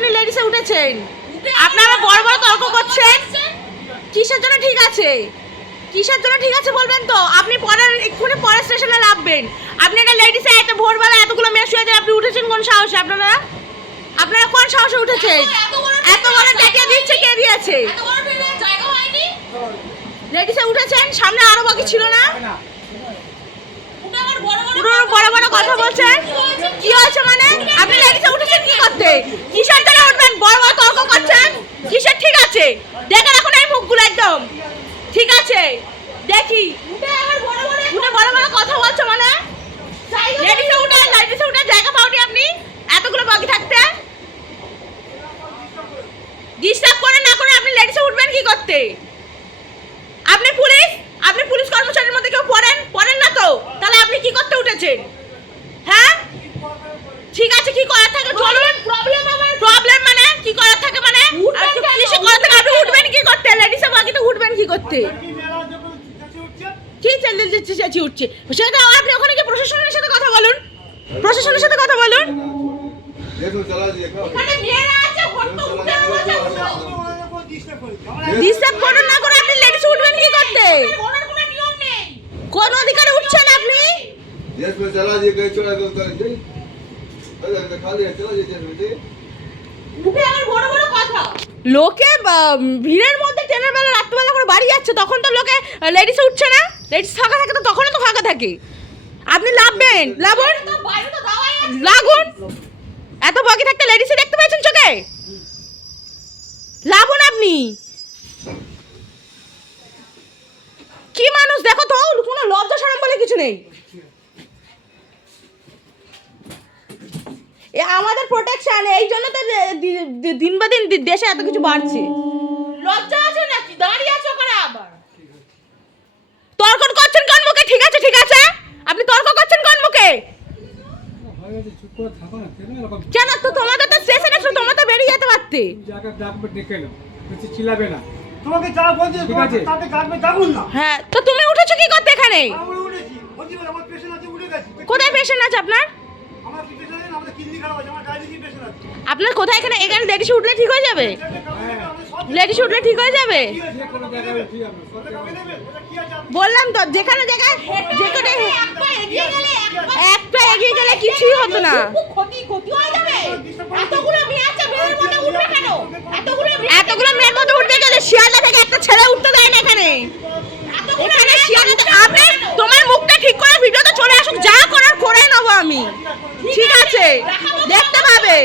আপনি লেডিসে উঠেছেন? আপনারা বড় বড় তর্ক করছেন কিসের জন্য? ঠিক আছে, কিসের জন্য ঠিক আছে বলবেন তো? আপনি এক্ষুনি পরের স্টেশনে নামবেন। আপনি একটা লেডিসে এত ভোরবেলা এতগুলো মেয়ে শুয়ে যায়, আপনি উঠেছেন কোন সাহসে? আপনারা কোন সাহসে উঠেছেন? এত বড় ডেকে দিচ্ছে কে দিয়েছে? লেডিসে উঠেছেন, সামনে আরো বাকি ছিল না? বড় বড় কথা বলছেন। কি হয়েছে মানে? আপনি লেডিসে উঠেছেন কি করতে? কিসের জন্য উঠবেন? বড় বড় তর্ক করছেন কিসের? ঠিক আছে, দেখে রাখুন এই মুখগুলো একদম। ঠিক আছে, দেখি উঠে বড় বড় কথা বলছো মানে? লেডিসে উঠে জায়গা পাওনি আপনি এতগুলো বাকি থাকতে? ডিস্টার্ব করে না করে আপনি লেডিসে উঠবেন কি করতে? আপনি পুলিশ কর্মচারীর মধ্যে কেউ পড়েন না তো? তাহলে আপনি কি করতে উঠেছেন? হ্যাঁ, ঠিক আছে, কি করার থাকে চলুন। প্রবলেম মানে কি করার থাকে মানে? পুলিশে করার থাকে, আপনি উঠবেন কি করতে? লেডিসে বাকি তো উঠবেন কি করতে? কি চেঁচিয়ে উঠছে সেটা আপনি ওখানে গিয়ে প্রশাসনের সাথে কথা বলুন। প্রশাসনের সাথে কথা বলুন। ডিস্টার্ব করুন না করে আপনি লেডিসে উঠবেন কি করতে? কোন অধিকারে উঠছেন আপনি? লোকে ভিড়ের মধ্যে ট্রেনের বেলা রাত্রিবেলা করে বাড়ি যাচ্ছে, তখন তো লোকে লেডিসে উঠছে না। লেডিস ফাঁকা থাকে তো তখনও তো ফাঁকা থাকে। আপনি লাভবেন, লাগুন। এত বাকি থাকতে লেডিসে দেখতে পাচ্ছেন চোখে? লাগুন আপনি। কি মানুষ দেখো তো, কোনো লজ্জা শরম বলে কিছু নেই। আমাদের প্রোটেকশন, এই জন্য তো দিন বা দিন দেশে এত কিছু বাড়ছে। লজ্জা আছে নাকি? দাঁড়িয়ে আছো করে আবার তর্ক করছেন কোন মুখে? ঠিক আছে, ঠিক আছে, আপনি তর্ক করছেন কোন মুখে? কেন তো তোমাদের তো স্টেশনে তোমরা তো বেরিয়ে যেতে পারতে। তোমাকে যা বলছি তাতে গাড়বে ডাকুন না। হ্যাঁ, তো তুমি উঠেছো কি করতে এখানে? আমরা উঠেছি, আমার পেশেন্ট আছে, উঠে গেছি। কোথায় পেশেন্ট আছে আপনার? আমার কি পেশেন্ট আছে? আমাদের কিডনি খারাপ আছে, আমার ডায়াবেটিস পেশেন্ট আছে। আপনার কোথায়? এখানে লেডিস উঠলে ঠিক হয়ে যাবে? লেডিস উঠলে ঠিক হয়ে যাবে বললাম তো। যেখানে জায়গায় যেখানে একটা এগিয়ে গেলে কিছুই হতো না। এতগুলো মেয়ের মধ্যে উঠতে গেলে শিয়ালদা থেকে একটা ছেলে উঠতে দেয় না এখানে। এখানে শিয়ালদা আপনি তোমার মুখটা ঠিক করে ভিডিওতে চলে আসুক, যা করার করে নেবো আমি। ঠিক আছে, দেখতে পাবে।